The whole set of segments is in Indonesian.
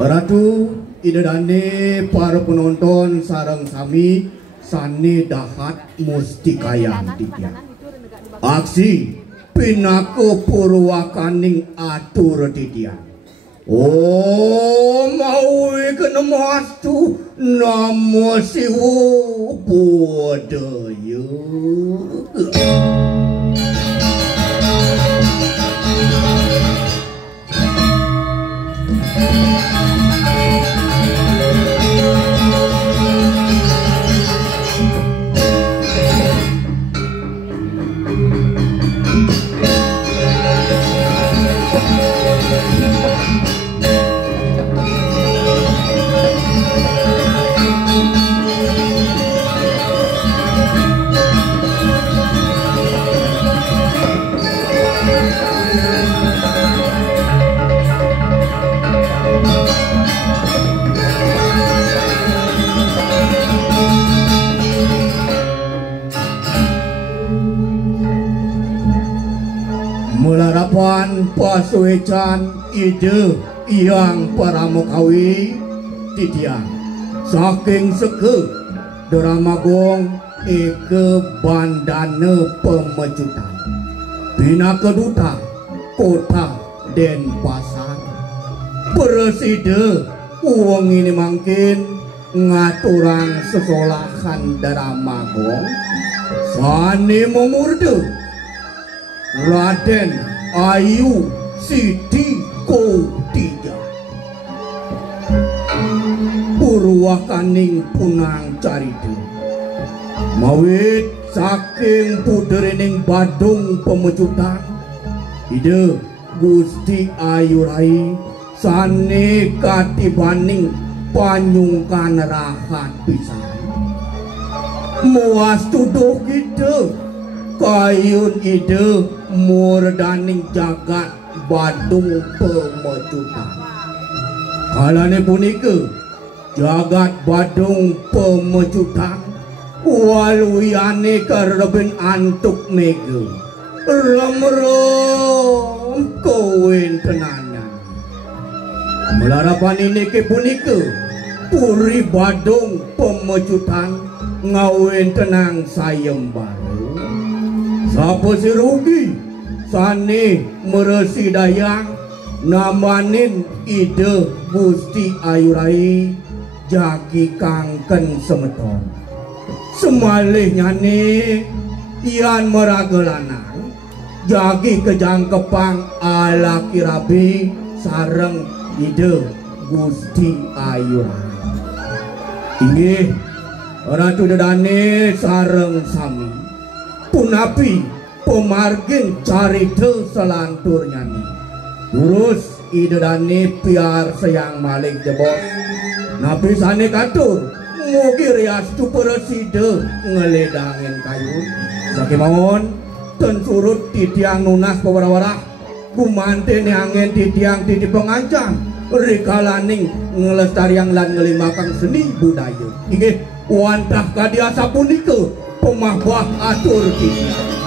Ratu idadane para penonton sareng sami sane dahat mustikayang titia. Aksi pinako purwakaning atur titia. Oh maui kena mastu namo siwo bodaya. Melarapan pasuecan ide yang paramukawi titian saking seke Dramagong eke bandana pemecutan bina keduta kota Denpasar preside uang ini mungkin ngaturang sesolahan Dramagong sani memurde Raden Ayu Siti Kotiga Purwakaning punang carita mawit saking puderening Badung pemecutan ide Gusti Ayu Rai sane katibaning panyungkan rahat pisan muas tuduh gitu kayun ide murdaning jagat Badung pemecutan kalane punika jagat Badung pemecutan waluyane kereben antuk mega ram-ram kawin tenanan melarapan ini ke punika puri Badung pemecutan ngawin tenang sayembara sapa si rugi sane meresi dayang namanin ide Gusti Ayu Rai jagi kangken semeton semalih nyane ian meragelanang jagi kejangkepang ala kirabi sareng ide Gusti Ayu Rai inggih Ratu Dedane sareng sami punapi pemargin carita selanturnya nih terus ide dane piar sayang malik jebos napi sane katur mugi rias tu preside ngeledangin kayu sakimawon ten surut titiang nunas pawarawara kumante neangen titiang titi pengancam rikalaning ngelestariang lan ngelimakan seni budaya inggih wantah kadiasa punika pemahbah atur kita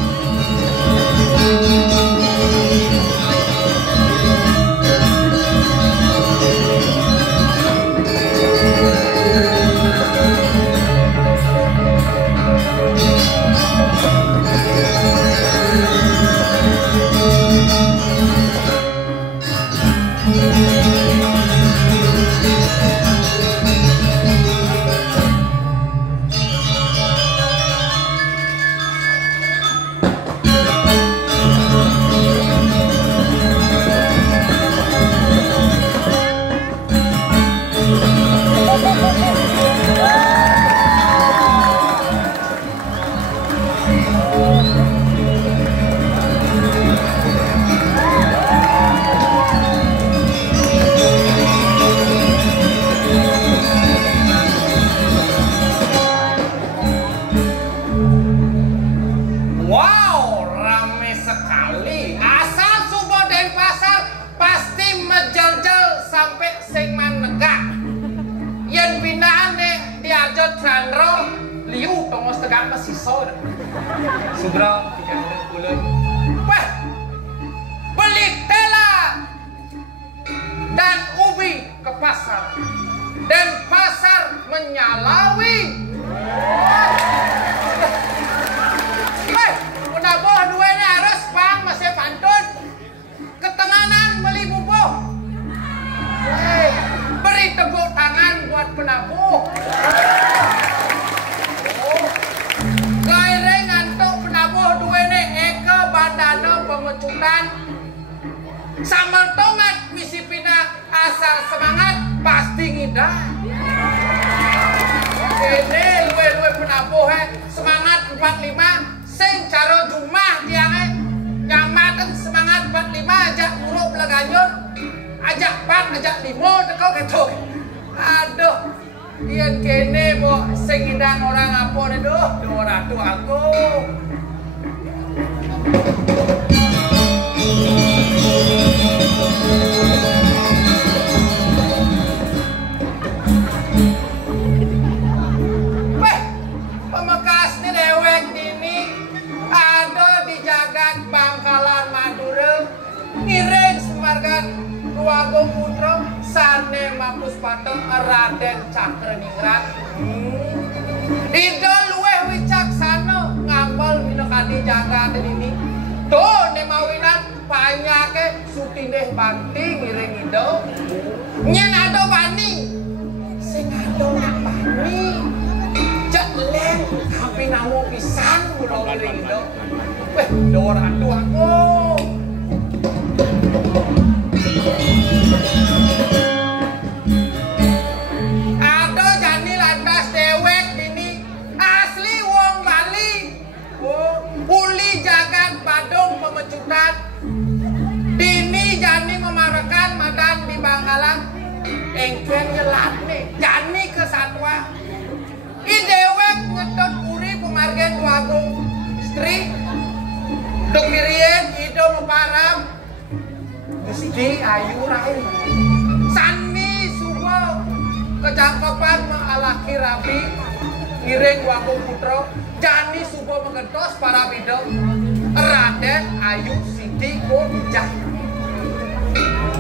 Sugro 30. Wah, beli tela dan ubi ke pasar. pasar. Dan pasar menyalawi. Penabuh dua ini harus bang masih pantun. Ketenganan beli bubuk. Beri tepuk tangan buat penabuh. Gaireng ngantuk penabuh dua ini eke bandana pemecutan. Sambal tongat misi pindah asal semangat pasti ngidah. Ini luwe-luwe penabuh semangat 45 sing caro jumah tiangnya nyamakan semangat 45 ajak buruk belaganyur ajak bang ajak limo teko ketok. Aduh dia kene bo sing indang orang apa nih doh ratu aku. Pemekas nih dewek ini ada di jagat Bangkalan Madura ngiring semargan Ruagung Putra Sane Mapus Patung Raden Cakraningrat. Ida luweh wicaksana ngambal minakadi jagat ini. Tuh nih mawinan panyake sutindeh banti ngiring ida. Nyen ada bani. Sing ada bani. Cek leng tapi namu pisan kula ngiring ida. Weh, dora aku. Ada jani lantas dewek ini asli wong Bali. Uli jagat Badung pemecutan. Dini jani memarakan madan di Bangkalan. Engken nyelat nih jani ke satwa. I dewek ngedot puri pemargen Ruagung istri. Dok mirien ido meparam. Gusti ayu rai. Sani subo kecakapan mengalaki rapi ngiring Ruagung Putra jani subo mengentos para bidok Raden Ayu Siti Bijah.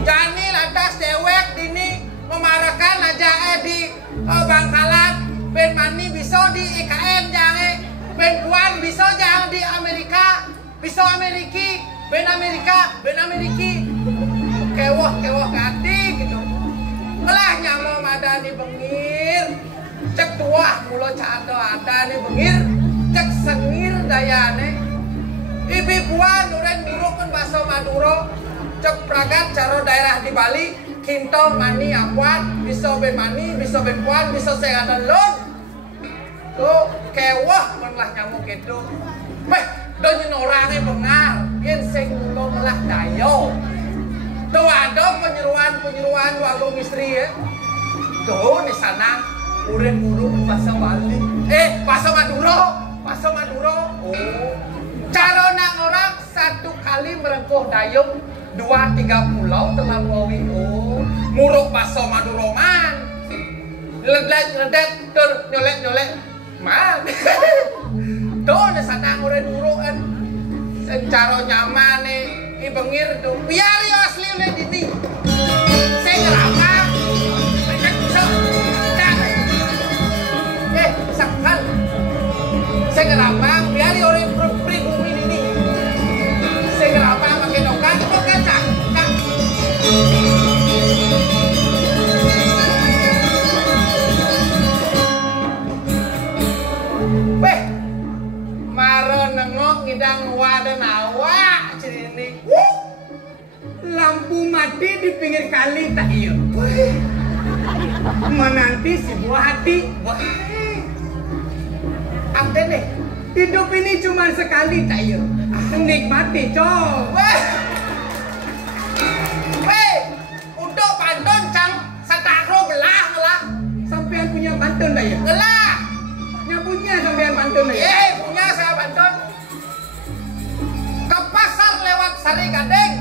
Jani lantas dewek dini memarakan aja di Bangkalan ben mani bisa di IKN jangan ben kuan bisa jangan di Amerika bisa Ameriki ben Ameriki kewah ganti gitu melah nyamo madani bengir cek tuah mulo cado ada nih bengir cek sengir dayane ibi buan uren burukun baso Maduro cek pragat caro daerah di Bali kinto mani akuan bisa ben mani bisa ben kuan bisa saya ada lon tuh kewah melah nyamuk itu weh donyin orangnya bengar yen sing mulo melah dayo tuh ada penyeruan Ruagung istri ya tuh di sana uren buruk bahasa Bali bahasa Maduro oh cara nang orang satu kali merengkuh dayung 2-3 pulau terlampaui oh muruk bahasa Maduro man ledet tur nyolek man tuh di sana uren buruk kan secara nyaman nih i bengir tuh biar yo asli oleh dini saya ngerapang sakal saya ngerapang biar yo orang pribumi dini saya ngerapang pakai dokan itu kan cak weh maro nengok ngidang wadah awak ini lampu mati di pinggir kali tak iya menanti si buah hati apa nih hidup ini cuma sekali tak iya nikmati cok untuk pantun cang setakro belah sampean punya pantun tak iya belah punya sampean pantun tak iya punya saya pantun ke pasar lewat Sari Gading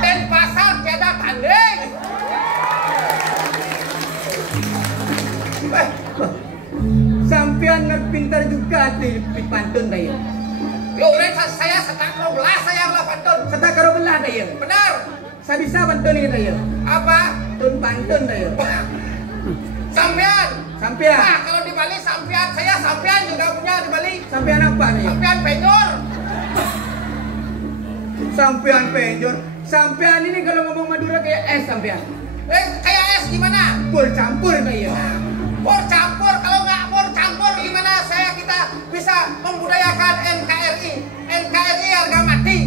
dan pasar tiada tanding sampean pintar juga di pantun tak iya udah saya setakro belah saya lah pantun setakro belah tak iya benar saya bisa pantun ini tak iya apa pantun dah ya. Sampean. Sampean. Nah, kalau di Bali sampean, saya sampean juga punya di Bali. Sampean apa nih? Sampean penyor. Sampean penjor. Sampean ini kalau ngomong Madura kayak es sampean. Kayak es gimana? Pur campur kayak. Pur campur, kalau nggak pur campur gimana kita bisa membudayakan NKRI? NKRI harga mati.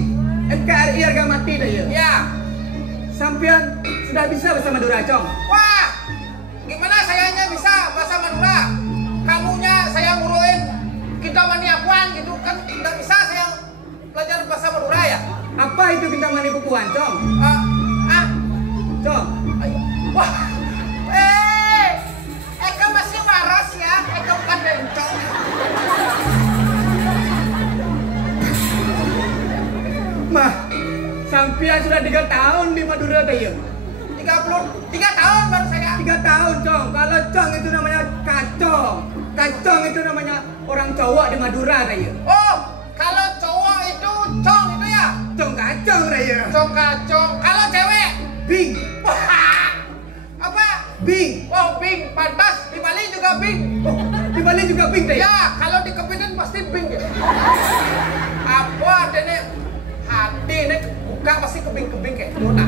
NKRI harga mati dah ya. Ya. Sampean sudah bisa bahasa Madura, Cong. Wah, gimana sayanya bisa bahasa Madura? Kamunya saya nguruin kita maniakuan gitu kan tidak bisa saya belajar bahasa Madura ya. Apa itu bintang mani pupuan, Cong? Cong. Wah, Eka masih waras ya, Eka bukan bencong. Mah, sampean sudah 3 tahun di Madura dah ya. 33 tahun baru saya. 3 tahun, Cong. Kalau Cong itu namanya kacong. Kacong itu namanya orang cowok di Madura dah ya. Oh, kalau cowok itu cong itu ya? Cong kacong dah ya. Cong kacong. Kalau cewek? Bing. Wah, apa? Bing. Oh, bing. Pantas di Bali juga bing. Oh, di Bali juga bing dah ya. Ya, kalau di Kepiting pasti bing ya. Apa adanya hati nih buka pasti kebing-kebing kayak Dona.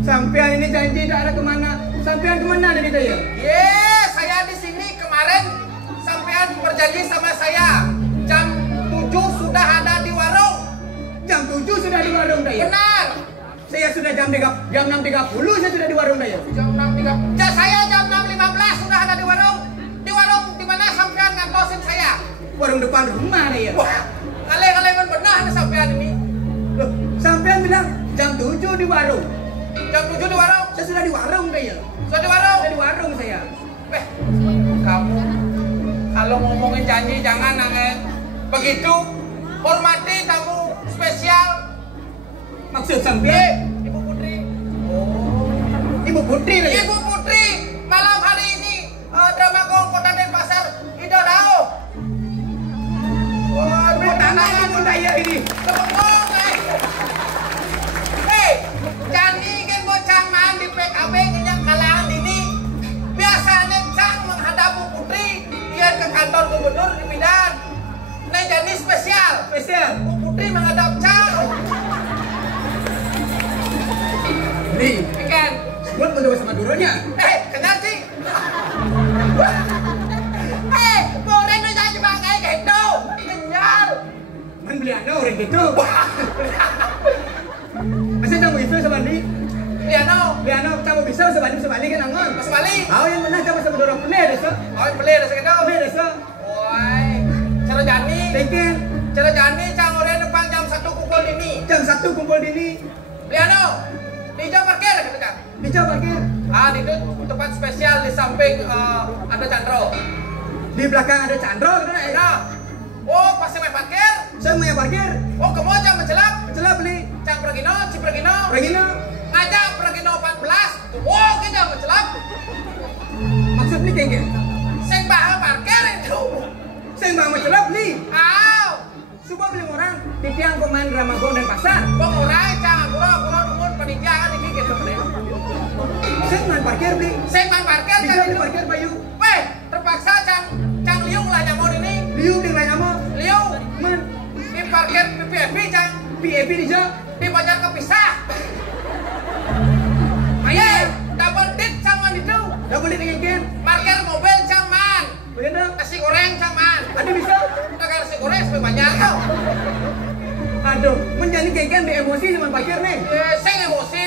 Sampean ini janji tidak ada kemana. Sampean kemana dari dah ya? Saya di sini kemarin sampean berjanji sama saya jam 7 sudah ada di warung. Jam 7 sudah di warung dah ya? Benar. Saya sudah jam 6.30 saya sudah di warung dah ya? Jam 6.30. Saya jam 6.15 sudah ada di warung. Di warung di mana sampean ngantosin saya? Warung depan rumah dah ya? Wah, kalian benar nih sampean ini. Loh, sampean bilang jam 7 di warung. Jam 7 di warung. Saya sudah di warung dah ya? Sudah di warung. Sudah di warung saya. Kamu kalau ngomongin janji jangan nangen begitu. Hormati tamu spesial. Maksud sampean? Ibu Putri. Ibu Putri dah ya? Ibu Putri malam hari ini drama Kota Denpasar Ida Dao. Wah, tangan ibu dah ya ini. Kebengong janji kan bocah man di PKB yang kalangan ini. Biasanya Cang menghadap Bu Putri dia ke kantor gubernur di Medan. Nah jadi spesial. Bu Putri menghadap Cang. Nih, Ikan. buat mencoba sama duronya. Kenal sih. Boleh nu jangan cuma kayak gitu. Kenyal. Man beli anak orang gitu. Masa kamu itu sama ni? Beli anak kamu bisa sebalik kan angon. Mas Bali. Kau yang mana kamu sama dorong pulih desa? Oh, beli dah sekedar. Pulih desa. Woi, cara jani. Tengken. Cara jani Cang orang depan jam 1 kumpul dini. Jam 1 kumpul dini. Beli di jam parkir gitu kan. Di jam parkir. Di itu tempat spesial di samping ada Chandro. Di belakang ada Chandro kan? Nah, oh pas saya main parkir. Saya mau yang parkir. Oh kamu aja mencelap. Mencelap beli. Cang Pergino, Cipergino. Pergino. Ngajak Pergino 14. Oh kita mencelap. Maksud beli kengke? Sing bahal parkir itu. Saya mau mencelap beli. Coba beli orang di tiang pemain Ramagon dan pasar. Pengurai Cang, pura numun panitia kan ini gitu bener. Saya main parkir beli. Saya main parkir Bisa Cang di parkir Bayu. Terpaksa Cang Liung lah nyamon ini. Liu di lain nama. Liung Man. di parkir PPP Cang. PAP di jauh. Di Banjar Kepisah. Ayo, double date Cang man itu. Double di kengken. Parkir mobil Cang man. Bagaimana? Nasi goreng Cang man. Ada bisa? Udah nasi goreng sampai banyak tau. Aduh, menjadi kengken di emosi sama parkir nih. Saya emosi.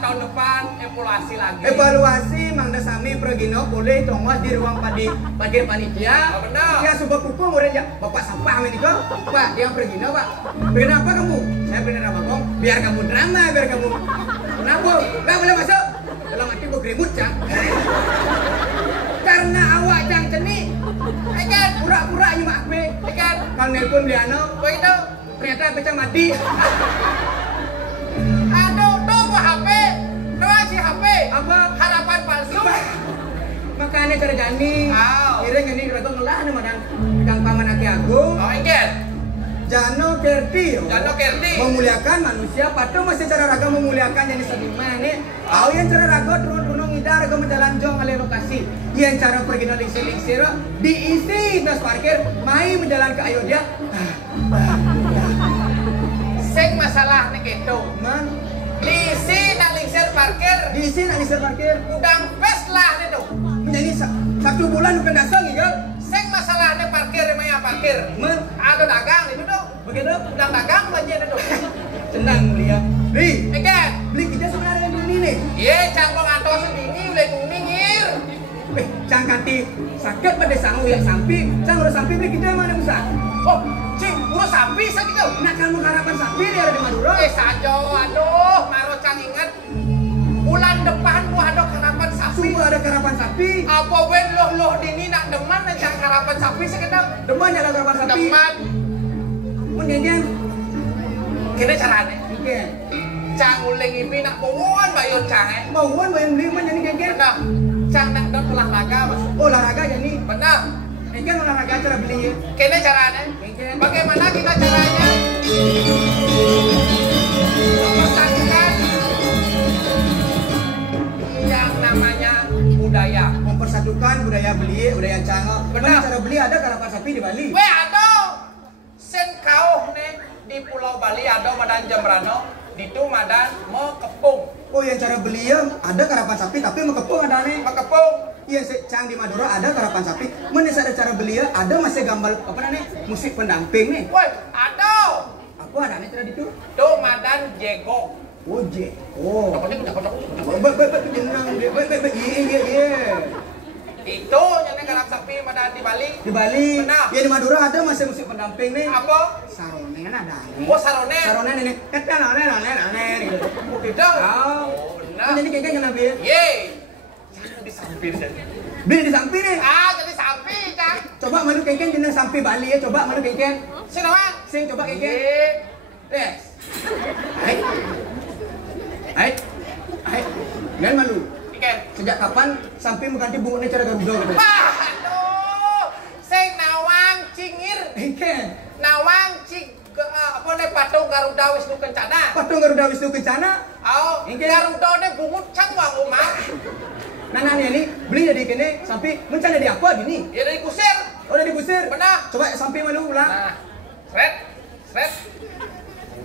Tahun depan evaluasi lagi. Evaluasi Mangda Sami Progino boleh tongos di ruang parkir panitia. Benar. Ya subah kuku murid ya. Bapak sampah ini kok. Pak, dia Progino Pak. Kenapa kamu? Saya bener Ramagong. Biar kamu drama, biar kamu. Kenapa? Gak boleh masuk. Dalam hati gue gerimut Cang. Karena awak Cang ceni. Ikan Pura-pura nyimak be. ikan. Kalau nelpon Liano, Begitu. ternyata pecah mati. Aduh, tuh HP. Si HP. Apa? Harapan palsu. Makanya cara jani. Wow. Kira ini rego ngelah nih madang kang paman aki aku. Oh, ikan. Jano Kerti. Jano Kerti. Memuliakan manusia, patung masih cara raga memuliakan jadi seniman nih. Au yang cara raga turun-turun ngidar raga menjalan jong alih lokasi. Yang cara pergi no lingsir-lingsir diisi tas parkir, mai menjalan ke Ayodhya. Sing masalah nih gitu. Man, Diisi nak lingsir parkir. diisi nak lingsir parkir. Udang pes lah nih tuh. Menjadi satu bulan bukan dasang ya. Sing masalah nih parkir emangnya parkir. Man, Ada dagang itu tuh. begitu. Udang dagang banjir itu. Tenang dia. Beli, Ikan. beli kita sebenarnya beli nih. Iya, cangkong atau sedini udah kuningir. Cang kanti sakit pada sangu yang sampi, cang urus sampi beli kita yang mana bisa? Oh, cing, urus sapi sakit tuh. Nak kamu harapan sapi dia ada di Madura. Sajo, aduh, maro cang ingat. Bulan depan gua ada karapan sapi. Sungguh ada karapan sapi. Apa ben loh dini nak deman dan cang karapan sapi sakit tuh. Deman ada karapan sapi. Deman. Menjadian. Kini caranya. Oke. Cang uling ibi nak bawon bayar cang Bauan bayang beli menjadi genggen. Benar. Cang nak dot olahraga mas. Olahraga jadi. Benar. Genggen olahraga cara beli. Kini caranya. Genggen. Bagaimana kita caranya? Mempersatukan yang namanya budaya. Mempersatukan budaya beli, budaya canggah. Benar. Cara beli ada karapan sapi di Bali. Weh ada sen kau nih di Pulau Bali ada madan Jembrano, di tu madan Mekepung. Oh yang cara beli ya ada karapan sapi tapi mekepung ada nih. Mekepung. Iya, cang di Madura ada karapan sapi. Menis ada cara beli ya, ada masih gambar apa namanya musik pendamping nih. Weh ada. Apa ada nih cara itu? Tu madan Jego. Oh je, oh. Dapat. Jenang, iya. Itu yang karap sapi madan di Bali. Di Bali, Benar. ya di Madura ada masih musik pendamping nih. Apa? Saronen ada. Oh saronen. Saronen ini, kata nonen gitu. Tidak. Oh, Benar. jadi kayak kenapa ya? Ye. Jangan disampir jadi. Beli di samping nih. Jadi sapi cang. Coba malu kengken jenang sampai Bali ya, coba malu kengken. Sinawan. Sing coba kengken. Ye. Yes. Hai. Jangan malu. Ikan. Sejak kapan sampai mengganti bunganya cara Garuda gitu? Aduh. Sing nawang cingir. Kengken. Nawang apa nih patung Garuda Wisnu Kencana. Patung Garuda Wisnu Kencana. Oh, Ingin. Garuda nih bungut cang wang rumah. Nah ini beli dari kene sampai mencari di apa gini? Ya dari kusir. Oh udah digusir. Benar. Coba sampai malu ulang. Nah, seret.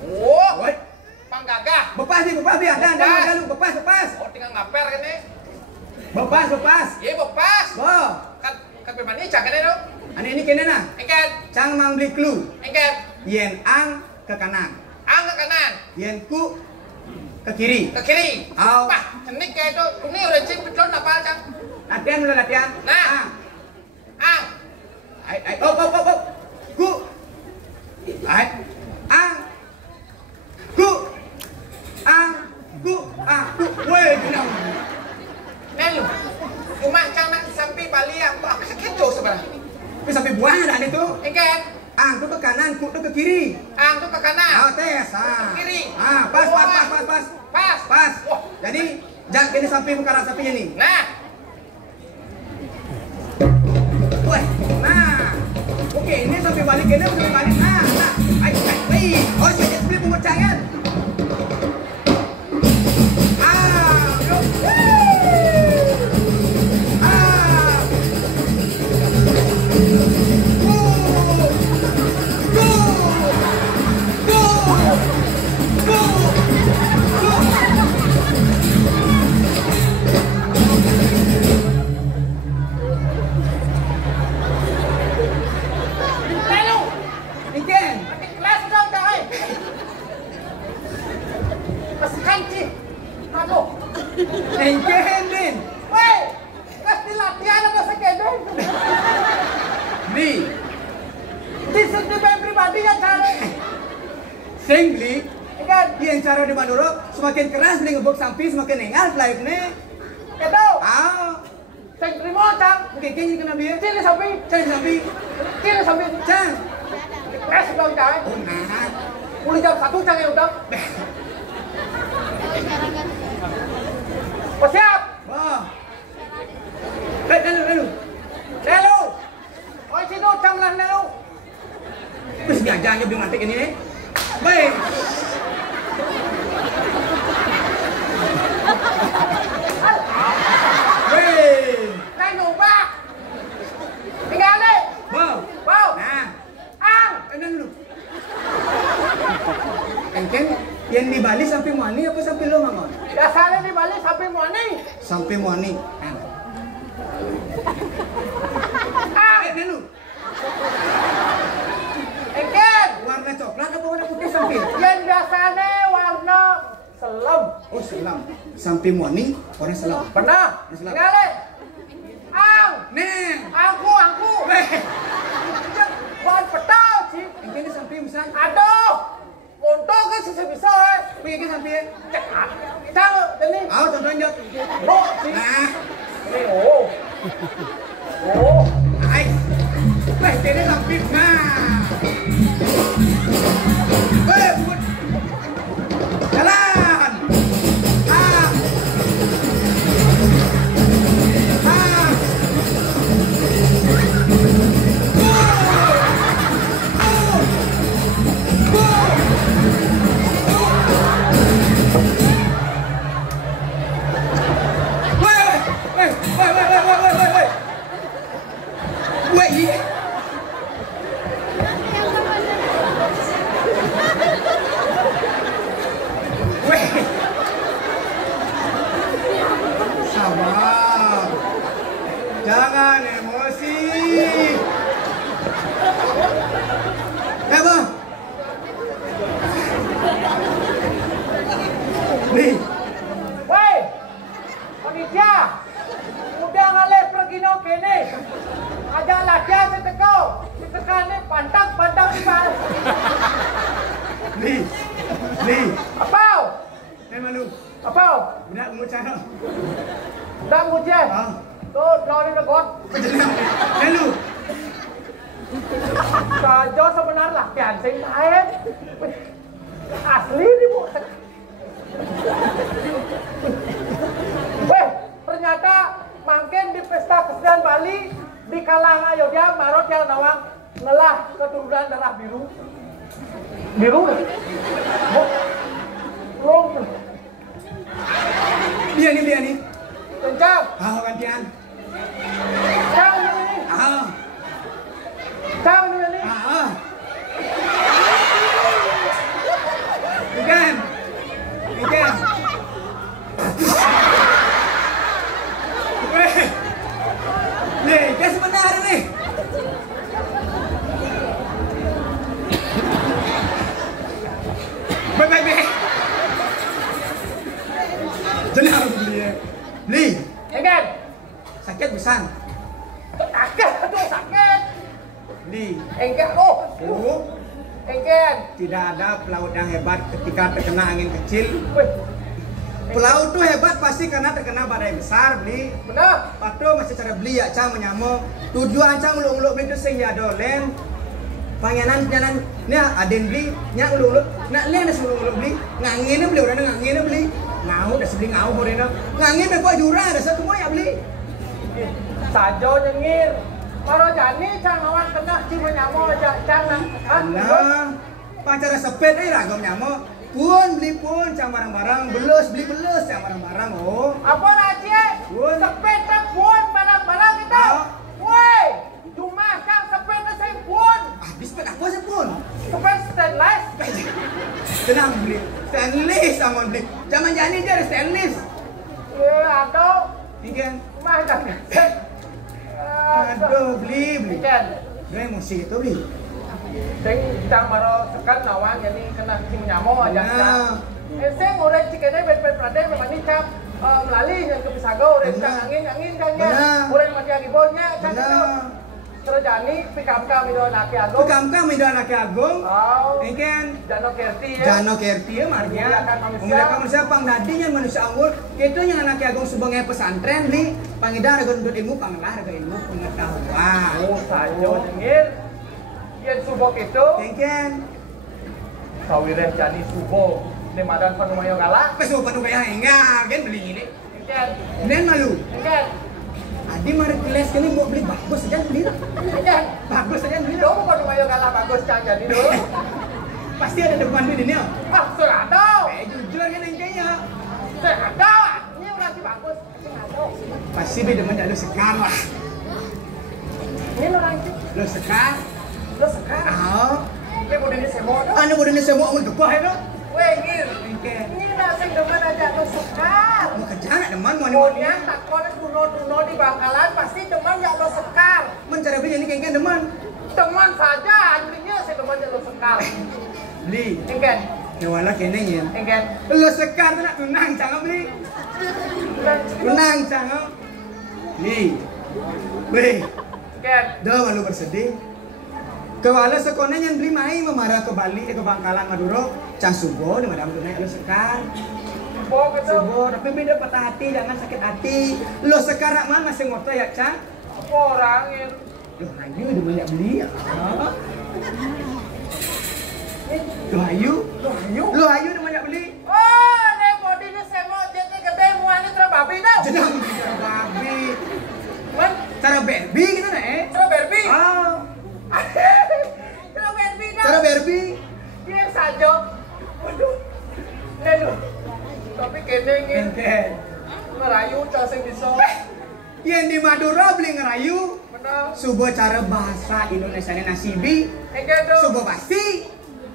Oh, Woi, panggagah. bepas biar ada malu bepas. Oh, tinggal ngaper ini. Bepas. Iya, bepas. Boh, Kan pemani cak ini dong. ini kene nah. Engket, Cang mang beli clue. Yen ang ke kanan, ang ke kanan, yen ku ke kiri. ke kiri. Au. Wah, ini kayak itu, ini udah cip betul apa cak? Latihan mulai latihan. Nah. Ang, Oh. Ku. Ang. Ku. Woi, gini. nelu. Cuma cang nak sampai Bali aku sakit tuh sebenarnya. Tapi sampai buahnya dah itu. Engket, Ang tuh ke kanan, ku tuh ke kiri. ang tuh ke kanan. Tes. Kiri. Pas. Pas. Wah, Jadi, jangan kini sampai muka sapinya nih. nah. Wah, nah. Oke, ini sampai balik kene, sampai balik. Nah. Ayo. Oh, saya beli pemecahan. Engkehin. Woi, kasih latihan apa sekedar? Beli. Di sini pribadi yang cari. Sing beli. Ikan, Yang cara di Madura semakin keras beli ngebok sampai semakin engal live nih. itu. Sing Terima cang. oke kayaknya kena biar. Cili sampai. Cang. Keras dong cang. Oh nah. Mulai jam 1 cang ya udah. Siap. Wah. Lalu. Nelu. Oh sini cang lah nelu. Terus diajar jangan belum nanti ini nih. Baik. Weh. Này nụ bạc. Tinggal đi. Wow. Wow. Nah, Ang. enak lu. Engken yang di Bali sampai Muani apa sampai lo mangon? Biasanya di Bali sampai Muani. Sampai Muani. Ang. Enak lu. Engken. Warna coklat apa warna putih sampai? Yang biasanya warna selam. Oh selam. Sampai Muani warna selam. Pernah? Selam. Tinggal di. Ang. Neng. Aku. Weh. Bon petau sih. Engken ini sampai misal. Aduh. Untuk kan bisa. Pergi sampai. Tahu ini. Aw contohnya. Oh sih. Nah. Ini oh. Oh. Ay. Weh, ini sampai. Nah. Weh, bubut. Jalan. Ah. Ah. Sabar. Jangan emosi. Bang. Nih. Woi, panitia, udah ngalih pergi no kene. Ajak latihan setekau, setekan ni pantang di mana? Nih. Nih. Apa? Malu. Apa? Udah umur cara. Dah mujian. Ah. Tuh, kau ni nak Malu. Saja sebenarnya latihan sing lain. Asli ni bu. Weh, ternyata makin di pesta kesenian Bali di kalangan Ayodhya Marot yang nawang ngelah keturunan darah biru. Biru kan? Belum. Dia nih. Kencang. Ah, gantian. Kencang ini. Ah. Kencang ini. Ah. Ikan. Weh. Nih, dia sebenarnya nih. Baik. Jadi harus beli ya. Beli. Enggan. Sakit besar. Sakit, aduh sakit. Beli. Enggan. Oh. Enggan. Tidak ada pelaut yang hebat ketika terkena angin kecil. Wih. Pelaut tuh hebat pasti karena terkena badai besar, beli. Benar. Patu masih cara beli ya, cang menyamuk. Tujuan cang uluk-uluk beli itu sing ya dolen. Panganan ni aden beli, nya uluk-uluk. Nak lihat ada uluk-uluk beli. Ngangin beli orang ngangin beli. Ngau dah sebeli ngau orang nak. Ngangin memang jurah ada satu semua ya beli. Sajo nyengir. Kalau jani cang awan kena cuma nyamuk aja cang nak. Nah, pacara sepet ragam nyamuk. Pun beli pun cang barang-barang, beli belus cang barang-barang. Oh. Apa Racie? Pun. Sepet pun barang-barang kita. Woi, cuma cang sepet saya pun. Habis pet apa sih pun? Sepet stainless. Tenang beli. Stainless sama beli. Zaman jani dia ada stainless. Atau Ikan. mah dah. Aduh, beli. Ikan. Dia emosi itu beli. Sing cang maro sekat nawang jadi kena cing nyamuk aja. Nah. Sing orang cikene ben-ben prade memang ni cang melalui yang ke Pisago orang cang angin kan ya. Orang mati agibonnya cang itu. Terjani pikamka midon aki agung. Pikamka midon aki agung. Oh. Ikan. Jano Kerti ya. Jano Kerti ya margia. Memuliakan manusia pangdadinya manusia unggul. Itu yang anak agung sebagai pesantren beli. Pangidar untuk ilmu panglar ke ilmu pengetahuan. Oh, sayo dengir. Yang subok itu. Ikan. Sawireh jani subok. Ini madan penumayo galak. Pesu penuh kayak enggak kan beli ini. Ikan. Nen malu. Ikan. Tadi Markles kini mau beli bagus saja beli. Kan? Bagus saja beli. Dong mau mayo kalah bagus cang jadi dulu. Pasti ada depan duit ini. Ah, sudah ada. Jujur kan kayaknya. Sudah ada. Ini orang si bagus. Pasti beda demen lu sekar lah. Ini orang si. Lu sekar. Lo sekarang. Oh. Ini model semua. Anu modalnya semua mau gepah itu. Wengir. Oke. Ini nasi demen aja lo sekar. Mau kerja nak deman mau Pokoknya takon duno di Bangkalan pasti demen ya lo sekar. mencari beli ini kayaknya deman. Teman saja anjingnya si demen ya lo sekar. Beli. Engken. Ya wala kene ya. Engken. Lu sekar tu nak tunang jangan beli. Tunang jangan. Beli. Beli. Engken. Dah malu bersedih. Kewala sekolah yang beli mai memarah ke Bali ke Bangkalan Madura. Cang subuh dengan madam tunai lu sekar. Oh gitu. Subuh tapi beda patah hati jangan sakit hati. Lu sekarang mana masih ngotot ya Cang? Apa orangin? Loh ayu udah banyak beli ya. Loh ayu. Loh ayu udah banyak beli. Oh, ini body ini semua jadi gede muanya terbabi tau. Jedang cara babi. Man, Cara Barbie gitu nah cara Barbie. Ah. Cara Barbie tau. Cara Barbie. Dia saja. Waduh. Nelu. Tapi kene ini Ken. merayu casing bisa. Yang di Madura beli ngerayu. Benar. Subuh cara bahasa Indonesia nasibi. Engken tuh. Subuh basi.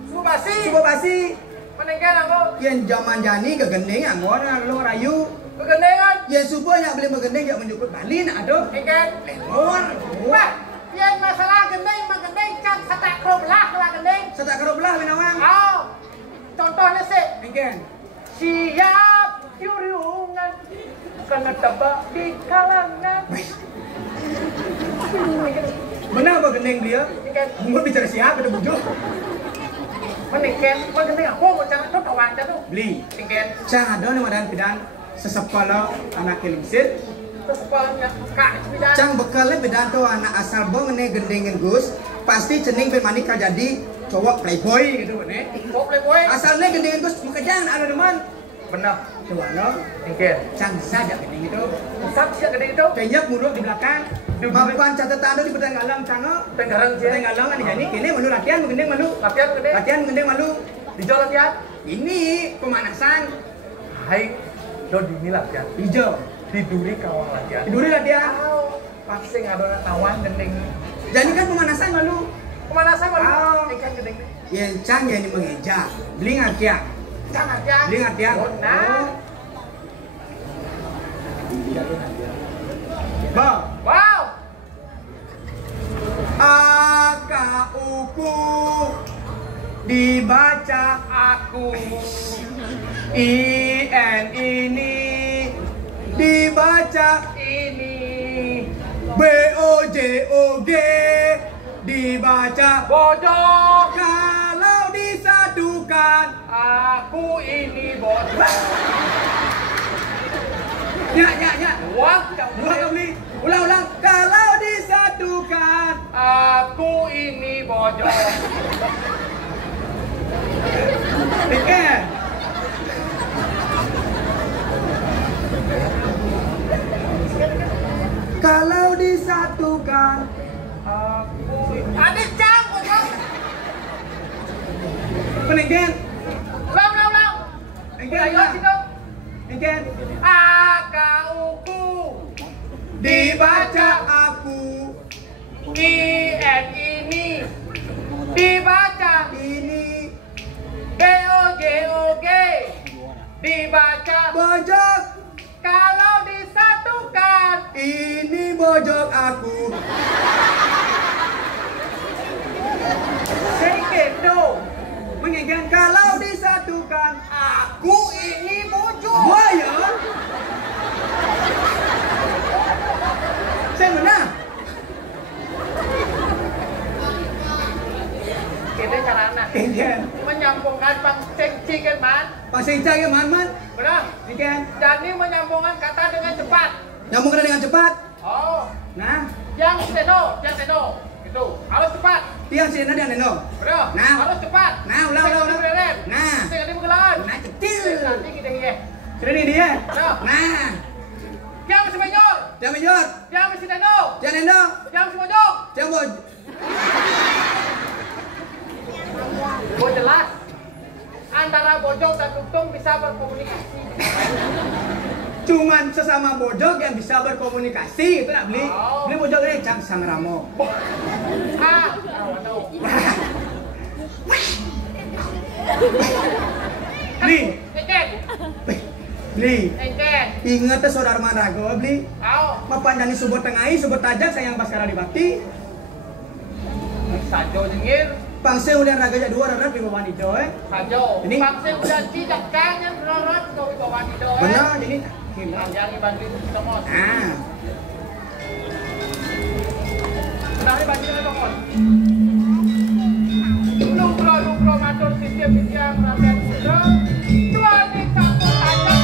Subasi. Subuh basi. Menengken aku. Yang zaman jani kegending anggon lu ngerayu. Kegendengan. Yang subuh yang beli megending jak menjemput Bali nak aduh. Engken. Lemon. Wah, yang masalah gendeng mah gendeng cang setak keroblah lah gendeng. Setak karo belah minawang. Oh. Contohnya sih. Engken. Siap curiungan kena tebak di kalangan. Benar apa gending dia? Engken. Mau bicara siapa ada bujuk? Menengken, gendeng aku mau jangan tuh kawan tuh. Beli. Engken. Cang ada nih madan pidan sesepala anak kelingsir. Terus sekolahnya kak bidan. Cang bekalnya pidan tuh anak asal bong nih gendengin Gus. Pasti cening ben manik jadi cowok playboy gitu nih. Kok playboy? Asalnya gendengin Gus makanya ada teman. Benar. Coba lo. Engken. Cang saja gendeng itu. Pusat sih gendeng itu. Penyap muduk di belakang. Mapan catatan di pedang galang cang. Tenggarang Pedang sih. galang kan jadi kini malu latihan gendeng malu. Latihan gede. Latihan gendeng malu. Hijau latihan. Ini pemanasan. Hai. Do dini latihan. Hijau. Tiduri kawang latihan. Tiduri latihan. Pasti ada kawan gendeng. Jadi kan pemanasan malu. Pemanasan malu. Oh. Engken gendeng. Yang cang jadi mengeja. Beli ngakia. Jangan ya. Beli ngakia. Nah. Ba. Wow. Akuku dibaca Aku. IN ini dibaca Ini. BOJOG dibaca Bodoh. kalau disatukan Aku ini bodoh. ya Wah, dua kali ulang kalau disatukan Aku ini bodoh. Ikan kalau disatukan Aku. Adik cang bodoh. peningkan Ulang. Ayo situ. Ikan Akuku. dibaca aku IN ini dibaca. ini BOJOG dibaca. bojok Kalau disatukan ini bojok aku Sekedo. mengingat kalau disatukan Aku ini bojok. buaya saya menang Kita carana ikan menyambungkan pangcengci kan man. pasang cari man Benar. ikan Jadi menyambungkan kata dengan cepat. nyambung kena dengan cepat Oh, nah yang seno. Gitu. Harus cepat. tiang sini dia neno Benar. Nah. Harus cepat. Nah, ulang. Nah. Saya tadi bergelan. kecil Nanti kita ya. sini dia Nah. nah Yang sebanyak. Tiang Menjor. Tiang Mesin Dado. Tiang Nendo. Tiang Semodok. Tiang Boj. Oh jelas. Antara bojong dan lutung bisa berkomunikasi. Cuman sesama bojong yang bisa berkomunikasi itu nak beli. Oh. Beli bojong ini Cang Sang Ramo. Ah, Beli. Ecek. Beli. Ecek. Ingat tuh saudara Manrago beli. Tahu. Mapanjani subur tengahi, subur tajak sayang Baskara di Bakti. Sajo dengir. Pangse ulian raga jadi dua rarat di bawah itu Sajo. Ini- Paksa udah tidak kangen rorot kau di bawah di doa. Benar jadi hilang. Yang dibantu semua. Ah, Benar dibantu semua. Lukro matur sistem yang rakyat putra. Dua di kampung tajam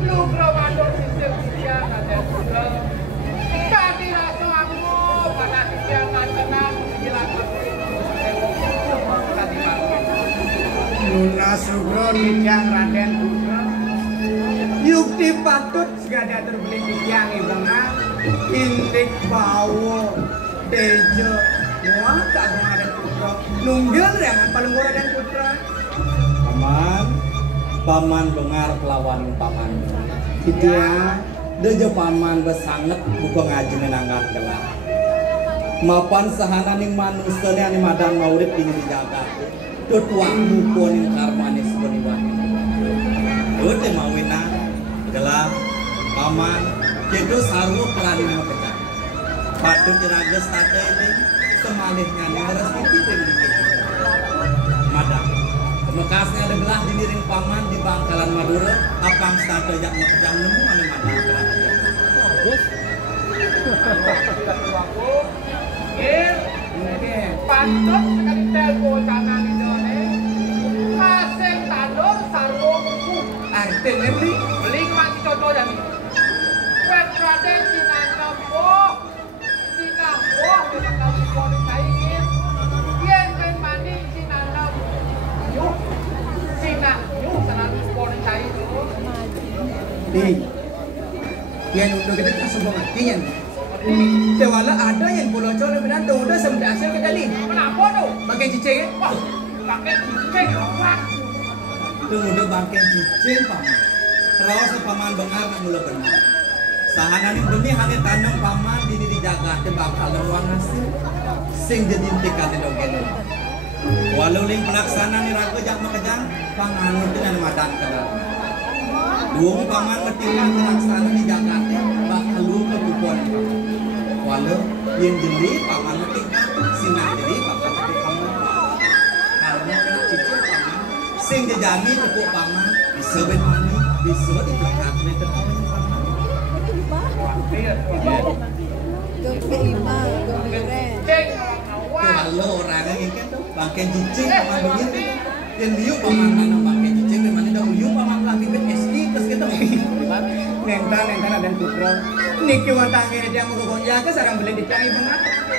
Lukro matur sistem yang rakyat putra. Tadi rasa aku pada yang tenang menjelaskan tadi malam. Luna Sugro Nityang Raden Putra. Yukti patut segala terbeli Nityang Ibanga. Intik Bawo Tejo. Wah, kagum Raden Putra. Nunggil yang paling gua Raden Putra. Paman bengar kelawan paman. Gitu ya. Dejo paman besanget buka ngaji nenangan gelah. Mapan sahana ning manusia ning madan maurip ini dijaga. Tutuang buku ning karmanis beniwan. Tuh mawina gelah paman kitu saru kelani mekecak. Patut dirages tate ini semalihnya ning resmi kitu madang. Bekasnya ada belah di miring paman di Bangkalan Madura. Apang stado jak mekejang nemu ane madang. Pantot sekali telpo tangan idone. Kaseng tandor sarwo buku. Artinya beli. Beli kemang si contoh dan ini. Raden Sinanampoh. Sinampoh dengan kamu boleh kain. Yen ben mani Sinanam. Yuh. Sinah. Yuh. Selalu boleh kain dulu. Nih. Yang untuk kita tak semua artinya. Tewala ada yang pulau Jawa benar tuh udah sampai hasil kita nih. Kenapa tuh? Pakai cicing ya? Wah. Pakai cicing apa? Tuh udah bangken cicing paman. Raos paman bengar nak mula benar. Sahana ning benih hane tanam paman dini dijaga te bakal lewang hasil. Sing jadi intikan dogen. Walau ling pelaksana ni raga jak mekejang panganut dengan madan kenal. Duung paman metinggal pelaksana dijaga te bakal lu kebukuan. Walau yang jeli paman metinggal sinah jeli bakal ketik paman. Karena kena cicing paman sing jejani pupuk paman bisa ben mani bisa di belakang meter paman. Cicing awal. Kalau orangnya ingin tuh bangken cicing paman begini. Yang liu paman nanam bangken cicing dan mana dah liu paman lah bibit SD terus kita Nentan ada putra. Niki watang ini dia mau gonjang ke sarang beli dicangi bunga.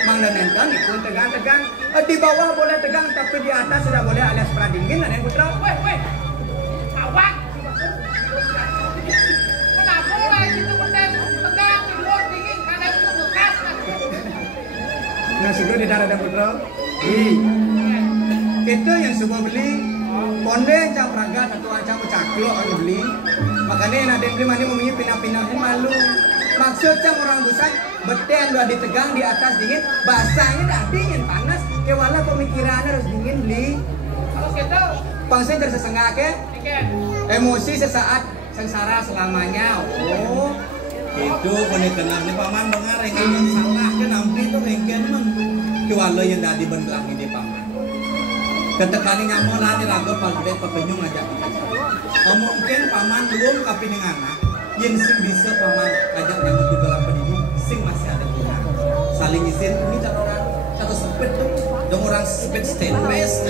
Mang dan nentan ikut tegang. Di bawah boleh tegang tapi di atas sudah boleh alias pradingin ada putra. Weh. Awak. Kenapa orang itu berdeng tegang di luar dingin karena itu bekas. Nah segera di darat ada putra. Kita yang semua beli konde cam raga satu ancam caklo orang beli. Makanya ada yang beli mani memilih pinah-pinahin malu. Maksud cam orang busan beten dua ditegang di atas dingin, basahnya dah dingin panas. Kewala pemikirannya harus dingin beli. Terus gitu. Pangsa tersesengah ke Ikan. emosi sesaat sengsara selamanya. Oh, itu kone kenal ni paman bengar yang salah ke nampi tu engken man. Kuala yang dah dibenbelang ini paman. Ketekani nyamolan ni raga pagde papenyung aja. Mungkin paman belum kapining anak, yang sing bisa paman ajak nyamot juga apa ini, sing masih ada guna. Saling isin ini cara sepet tuh, dong orang sepet stainless,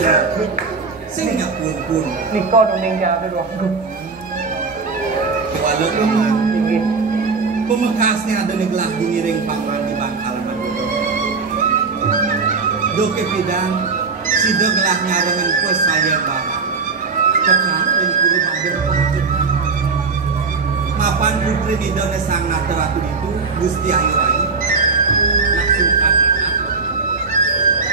sing nyapun pun. Niko dongeng jadi waktu. Walau paman, pemekasnya ada neglah dingiring paman di Bangkalan Madura. Doke pidang, sida gelah nyarengen pes saya barang. Tekan lingkuri bagian pengaturan. Mapan putri nidone sang nata ratu itu Gusti Ayu Rai langsungkan anak.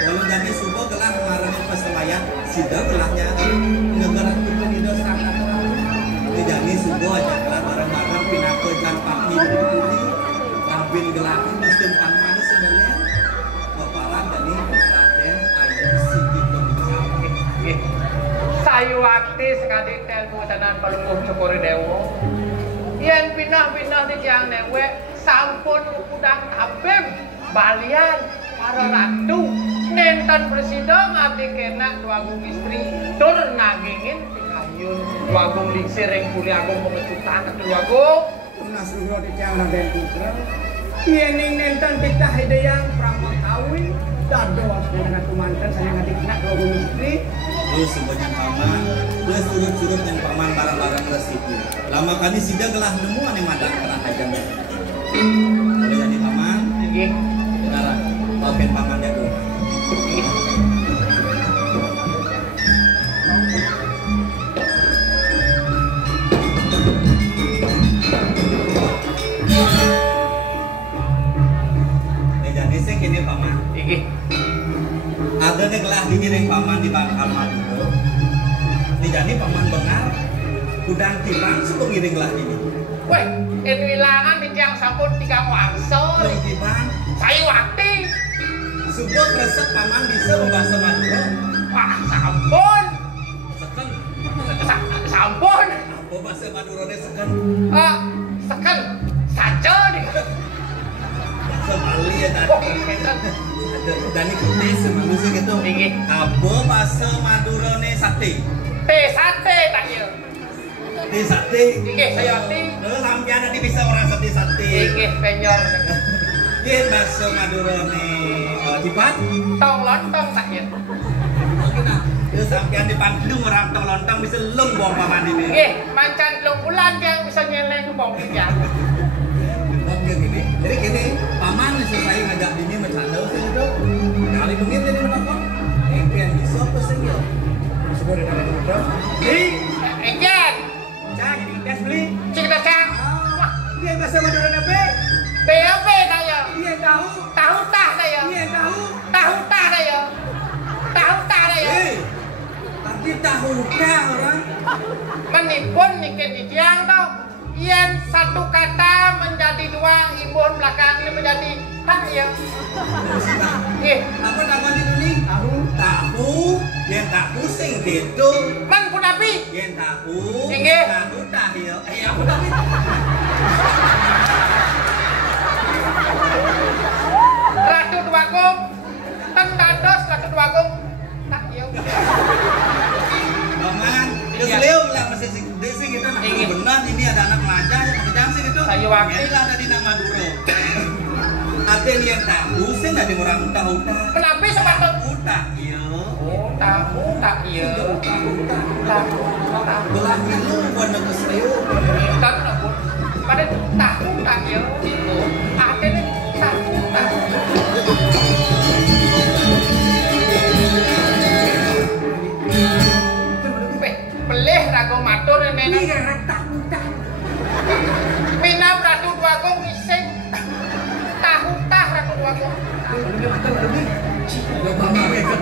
Walau jadi subuh gelah ngarengin pesemayan sida gelahnya negara putri nidone sang nata ratu. Jadi subuh aja gelah bareng-bareng pinako jan pakni putri rabin gelah miskin panmani sebenarnya baparan dari Raden Ayu Siti Sayu akti sekali telmu tenan pelungguh Cokori Dewo. Yen pinah-pinah di tiang newe sampun udang abem balian para ratu nenten presiden ngati kena duagung istri tur nagingin pikayun duagung lingsir yang kuliah agung pengecutan ke duagung Unas ulo di tiang Raden Putra. Iening nenten pitah hidayang pramang kawin dado dengan kumantan saya ngadik-nak duagung istri. Terus sebanyak paman, terus surut-surut yang paman barang-barang resipi. Lama kali sida gelah nemu ane madan kerah aja. Boleh jadi paman? Nggih. Benar. Papen paman ya tuh. Jadi sih kini paman. Nggih. Ada nih gelah dingiring paman di Bangkal Madura. Jadi paman bengar udang timbang sebelum ngiring gelah ini. Weh, itu ilangan di tiang sampun 3 wangsor. Udang timbang. Sayu akti. Subuh resep paman bisa membahasa Madura. Wah, sampun. Seken. Sampun. Apa bahasa Madura ini seken? Seken. Saja nih. Bahasa Bali ya tadi. Oh, enten. Dan ini kutis manusia gitu. Nggih. Apa bahasa Madura ini sate? Teh sate tak ya. Di sate. Nggih, sayu akti. Lalu sampean nanti bisa orang sate. Nggih, penyor. Yen bahasa Madura ini cipat. Tong lontong tak ya. Terus sampean di Bandung orang tong lontong bisa lung buang paman ini. Nggih, mancan 3 bulan yang bisa nyeleng ke bong ya. Oke gini. Jadi gini, paman selesai ngajak ini bercanda sih itu. Kali mungkin jadi menapa? Engken bisa pesen yo. Sudah ada apa? Nih, Engken. Cak, ini tes beli. Cik cak. Wah, dia bahasa Madura nabe. BAP tak ya. Iya tahu. Tahu tah tak ya. Iya tahu. Tahu tah tak ya. Tahu tah tak ya. Hei, tapi tahu kah orang? Menipun nikin di tiang tau. Yen satu kata menjadi 2, imbun belakang ini menjadi tak ya. Nggih. Apa nama di dunia? Tahu. Tahu, yang tahu sing gitu. Man pun api. Yang tahu, Nggih. tahu dah ya. Apa tapi? Ratu Duagung. Teng dados Ratu Duagung. Tak ya. Paman, Iya. keseliu lah masih sing gitu. Nah, Nggih. benar ini ada anak pelajar yang kejam sih gitu. Sayu wakti. Inilah ada di nama Madura. Ada yang tahu sih dari orang tahu dah. Kenapa sepatu? Udah, iya. Oh, tahu tak ya. Tahu. Belah milu buat nak keseliu. Kan pun pada tahu tak ya. Itu akhirnya tahu tak. Pelih ragu matur ini. Iya, tahu tahu. Minam Ratu Duagung iseng. Tahu tah Ratu Duagung. Udah mama gede.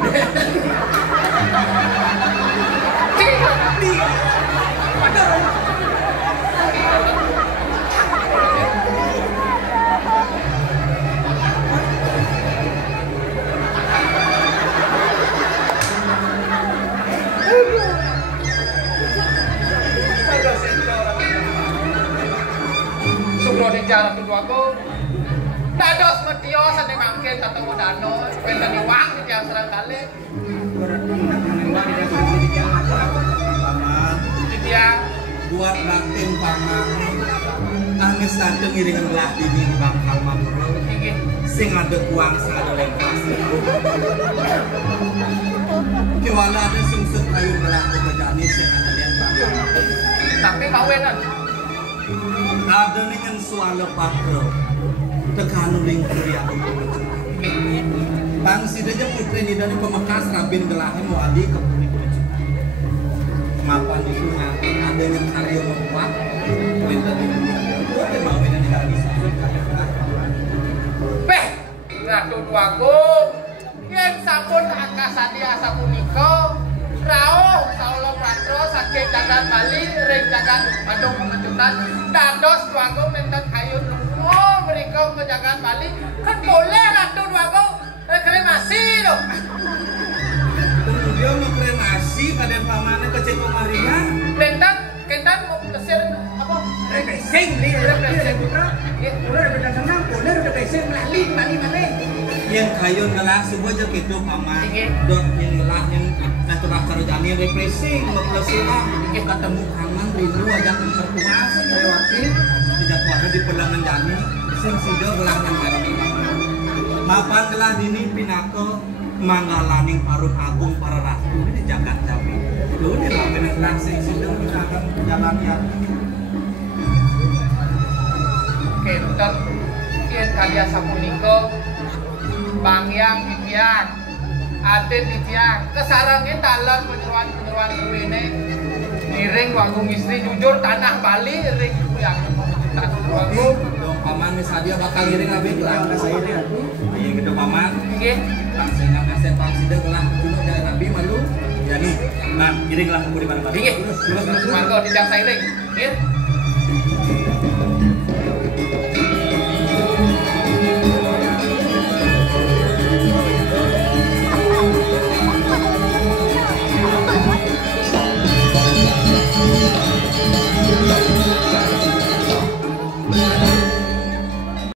Sugro di jalan Ratu Duagung. Dados metio sate mangkin tatau dano, benten iwang di tiang serang kali. tim paman angin satu ngiringan belah dini di Bangkal Madura sing ada kuang sing ada lengkas kiwala ada sungsut kayu belah kebejani sing ada liang Bangkal tapi kawenan ada dengan suara pakro tekanu ling kuliah bang sidanya putri ini dari Pemekas Rabin Gelahi mau adi ke mapan itu ada yang karya membuat minta di mau ini tidak bisa Beh, Ratu Dwagung yang sampun angkasadi asa punika Rauh Saulo Patro saking jagat Bali ring jagat Bandung pengecutan dados Dwagung nenten kayun lungo mereka ke jagat Bali kan boleh Ratu Dwagung kremasi dong kemudian mau kremasi kaden pamannya ke Ceko Maria kentan mau kesir apa Refreshing nih, refreshing putra. Udah udah senang, udah refreshing melalui mana? yang kayun galah sebuah aja gitu paman dot yang lah yang satu rakar jani refreshing mempersila ketemu kangen rindu aja tertua saya waktu tidak kuat di pelangan jani sing sudah gelang yang barang mapan gelah dini pinako manggalaning paruh agung para ratu di jagat Jawi itu di lawan gelang sing sudah menakan jalan yang kentan kian kali asa punika Bangyang titian Aden titian kesarangin dalam penyeruan kuwene iring Dwagung istri jujur tanah Bali iring yang tak Dwagung dong paman misalnya bakal ngiring abis gelang iya gitu paman nggih langsung ngasih pangsida gelang dulu dari Nabi malu jadi nah ngiring lah di mana-mana nggih terus mangga tidak sairing nggih